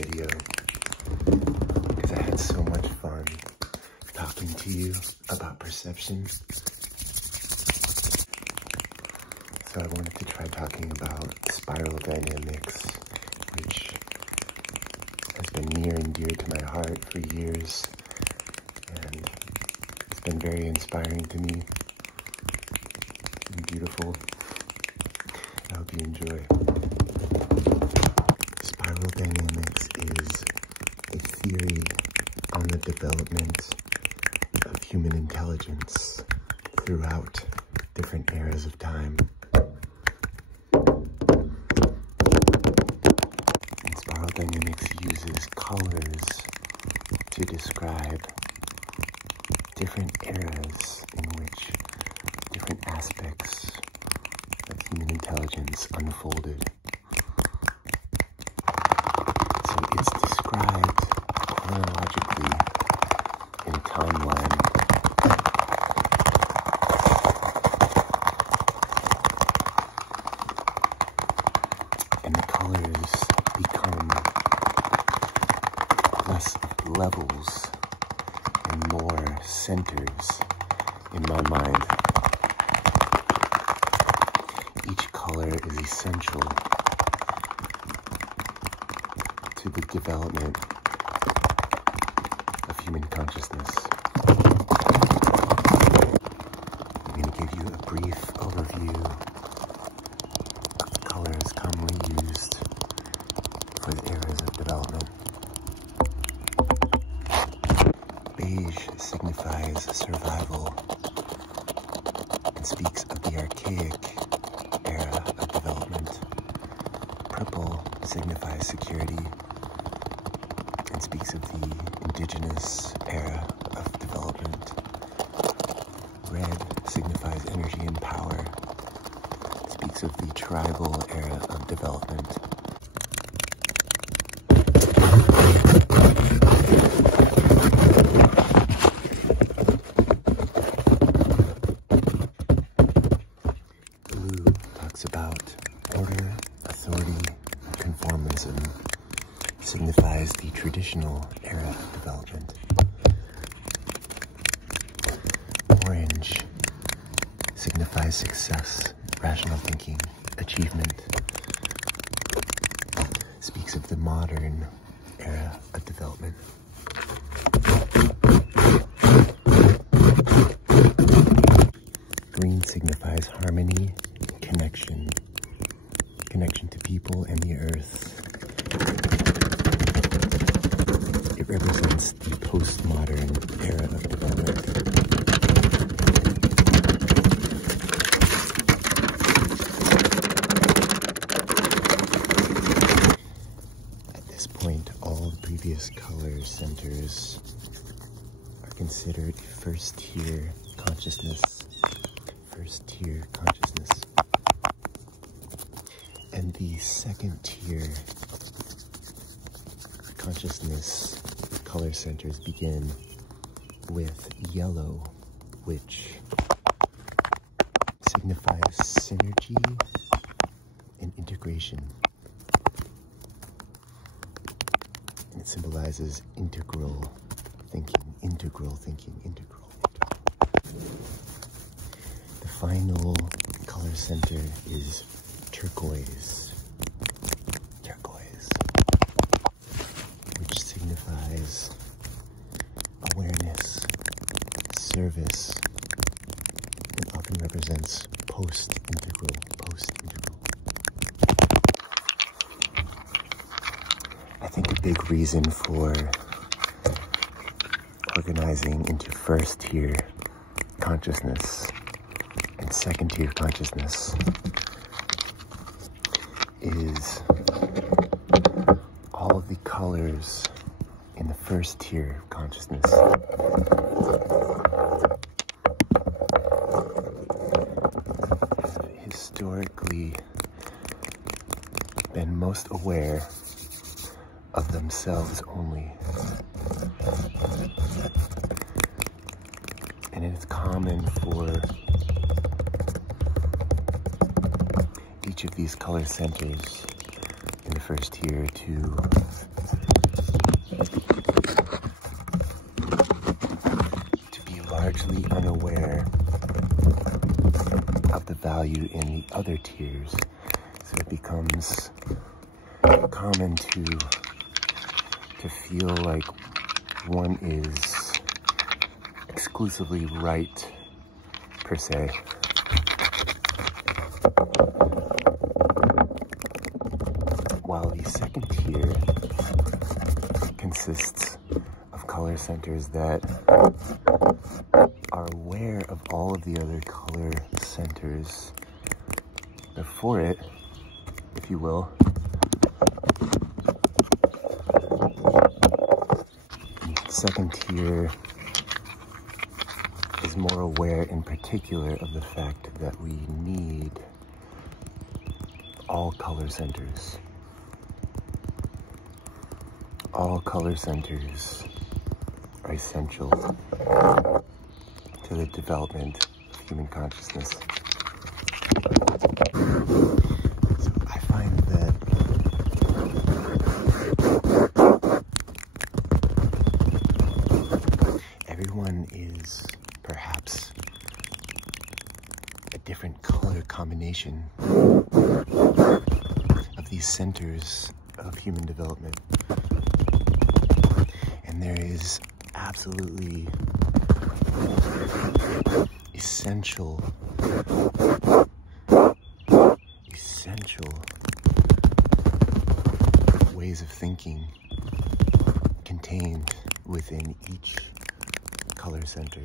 video because I had so much fun talking to you about perception. So I wanted to try talking about spiral dynamics, which has been near and dear to my heart for years, and it's been very inspiring to me and beautiful. I hope you enjoy. Spiral dynamics is a theory on the development of human intelligence throughout different eras of time. And spiral dynamics uses colors to describe different eras in which different aspects of human intelligence unfolded. So it's described chronologically in a timeline. And the colors become less levels and more centers in my mind. Each color is essential to the development of human consciousness. I'm going to give you a brief overview of the colors commonly used for the eras of development. Beige signifies survival and speaks of the archaic era of development. Purple signifies security and speaks of the indigenous era of development. Red signifies energy and power, speaks of the tribal era of development. Blue talks about order, authority, conformism, signifies the traditional era of development. Orange signifies success, rational thinking, achievement, speaks of the modern era of development. Green signifies harmony, connection to people and the earth. It represents the postmodern era of development. At this point, all the previous color centers are considered first-tier consciousness. First-tier consciousness. And the second-tier consciousness color centers begin with yellow, which signifies synergy and integration. And it symbolizes integral thinking, integral thinking, integral. The final color center is turquoise. Which signifies awareness, service, and often represents post-integral. I think a big reason for organizing into first-tier consciousness and second-tier consciousness is all of the colors in the first tier of consciousness have historically been most aware of themselves only. And it is common for each of these color centers in the first tier to to be largely unaware of the value in the other tiers. So it becomes common to feel like one is exclusively right, per se. While the second tier consists of color centers that are aware of all of the other color centers before it, if you will. The second tier is more aware in particular of the fact that we need all color centers. All color centers are essential to the development of human consciousness. So I find that everyone is perhaps a different color combination of these centers of human development. And there is absolutely essential ways of thinking contained within each color center.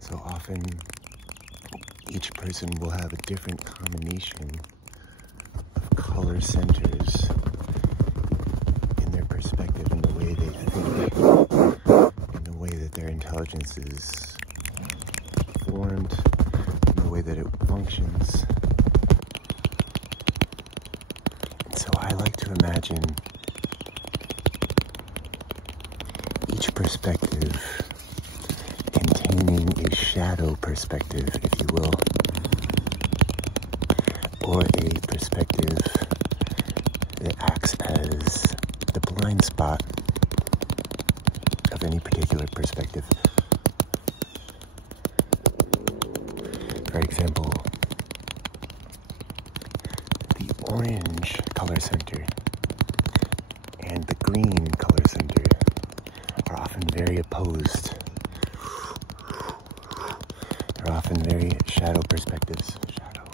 So often each person will have a different combination of color centers in their perspective, in the way they think, in the way that their intelligence is formed, in the way that it functions. And so I like to imagine each perspective containing a shadow perspective, if you will, or a perspective that acts as the blind spot of any particular perspective. For example, the orange color center and the green color center are often very opposed. They're often very shadow perspectives. Shadow.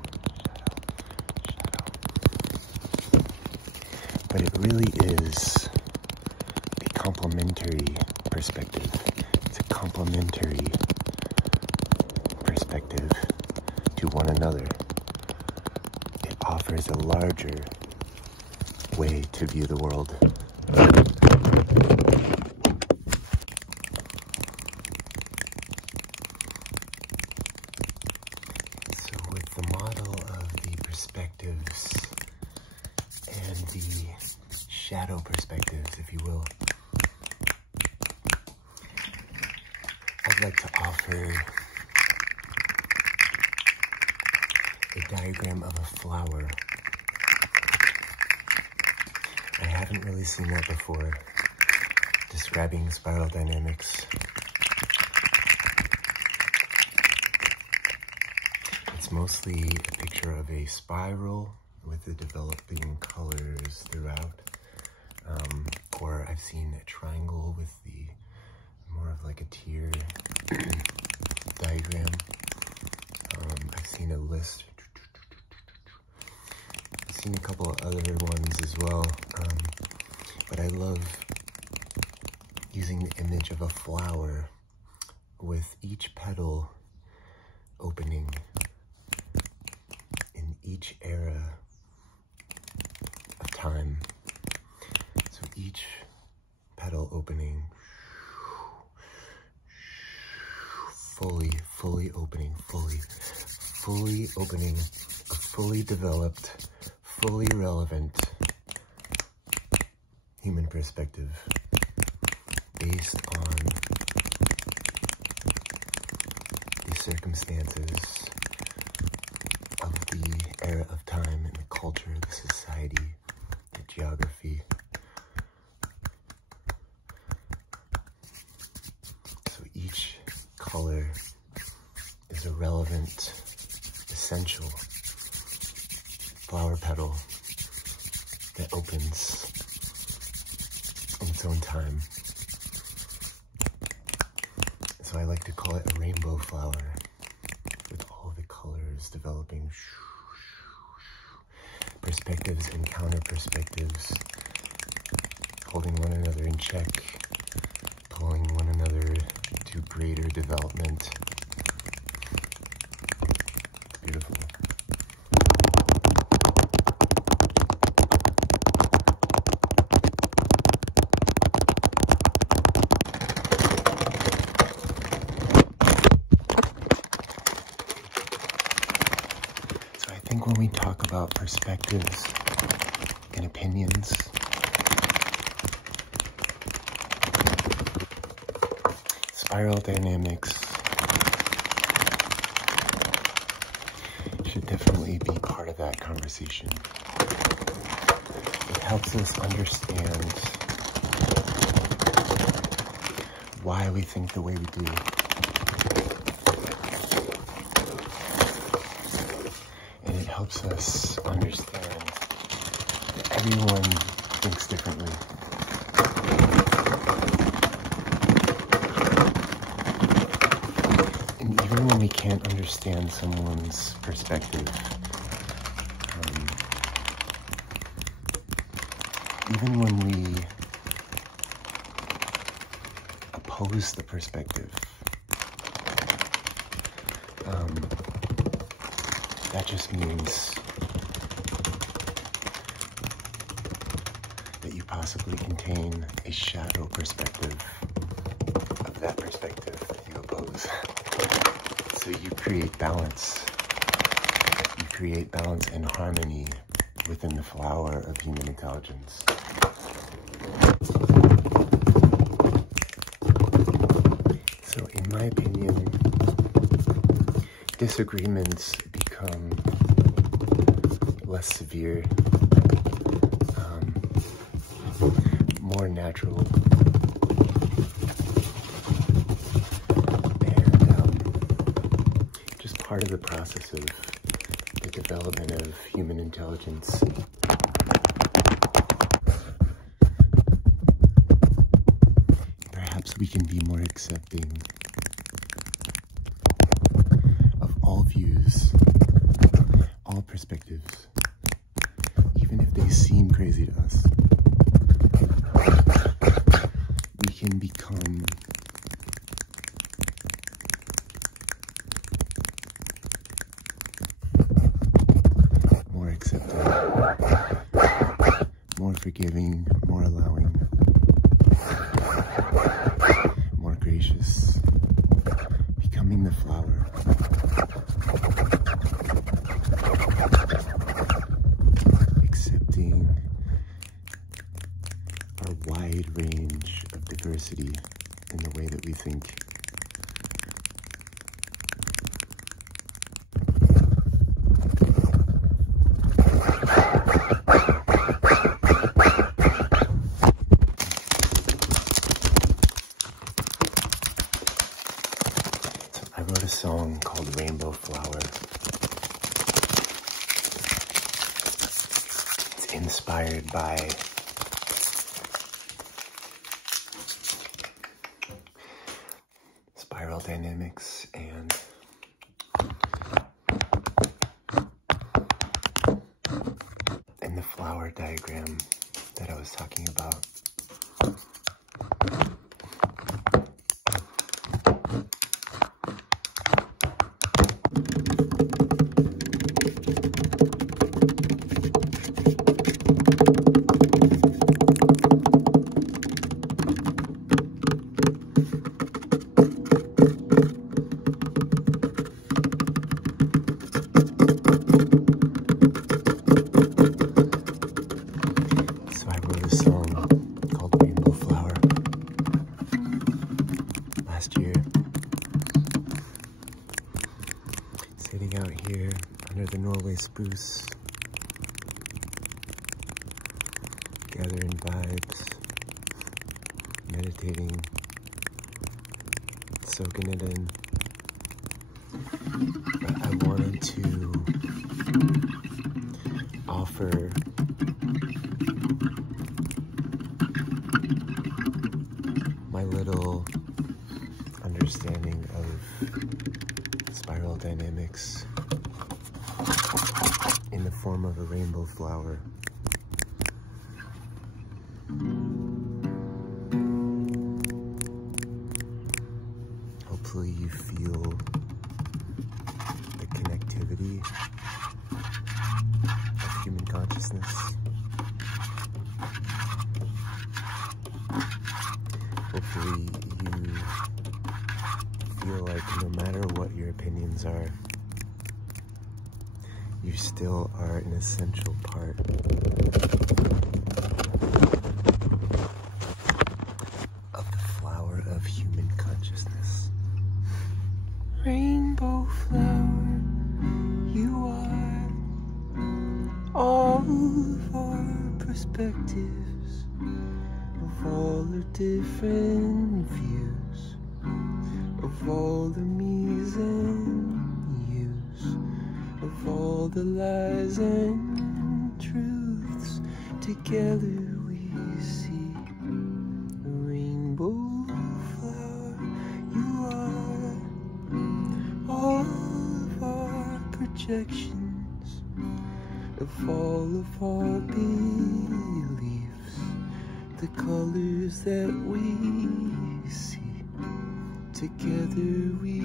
But it really is a complementary perspective. It's a complementary perspective to one another. It offers a larger way to view the world. So with the model of the perspectives and the shadow perspectives, if you will, I'd like to offer a diagram of a flower. I haven't really seen that before, describing spiral dynamics. It's mostly a picture of a spiral with the developing colors throughout. Or I've seen a triangle with the more of like a tier diagram. I've seen a list. I've seen a couple of other ones as well. But I love using the image of a flower with each petal opening in each era of time. So each petal opening, fully opening, fully opening, a fully developed, fully relevant human perspective based on the circumstances of the era of time and the culture, the society, the geography, potential flower petal that opens in its own time. So I like to call it a rainbow flower, with all the colors developing, perspectives and counter perspectives, holding one another in check, pulling one another to greater development. It's beautiful. I think when we talk about perspectives and opinions, spiral dynamics should definitely be part of that conversation. It helps us understand why we think the way we do. It helps us understand that everyone thinks differently. And even when we can't understand someone's perspective, even when we oppose the perspective, that just means that you possibly contain a shadow perspective of that perspective that you oppose. So you create balance. You create balance and harmony within the flower of human intelligence. So in my opinion, disagreements become less severe, more natural, and just part of the process of the development of human intelligence. Perhaps we can be more accepting of all views, all perspectives, even if they seem crazy to us. We can become more accepting, more forgiving, more allowing, more gracious, becoming the flower. Accepting our wide range of diversity in the way that we think. I wrote a song called Rainbow Flower. It's inspired by spiral dynamics and the flower diagram that I was talking about. Sitting out here under the Norway spruce, gathering vibes, meditating, soaking it in. But I wanted to offer my little understanding of spiral dynamics in the form of a rainbow flower. Hopefully you feel the connectivity of human consciousness. Hopefully you feel like no matter what your opinions are, you still are an essential part of the flower of human consciousness. Rainbow flower, you are all of our perspectives, of all our different views, of all the me's and you's, of all the lies and truths. Together we see a rainbow flower. You are all of our projections, of all of our beliefs, the colors that we see. Together we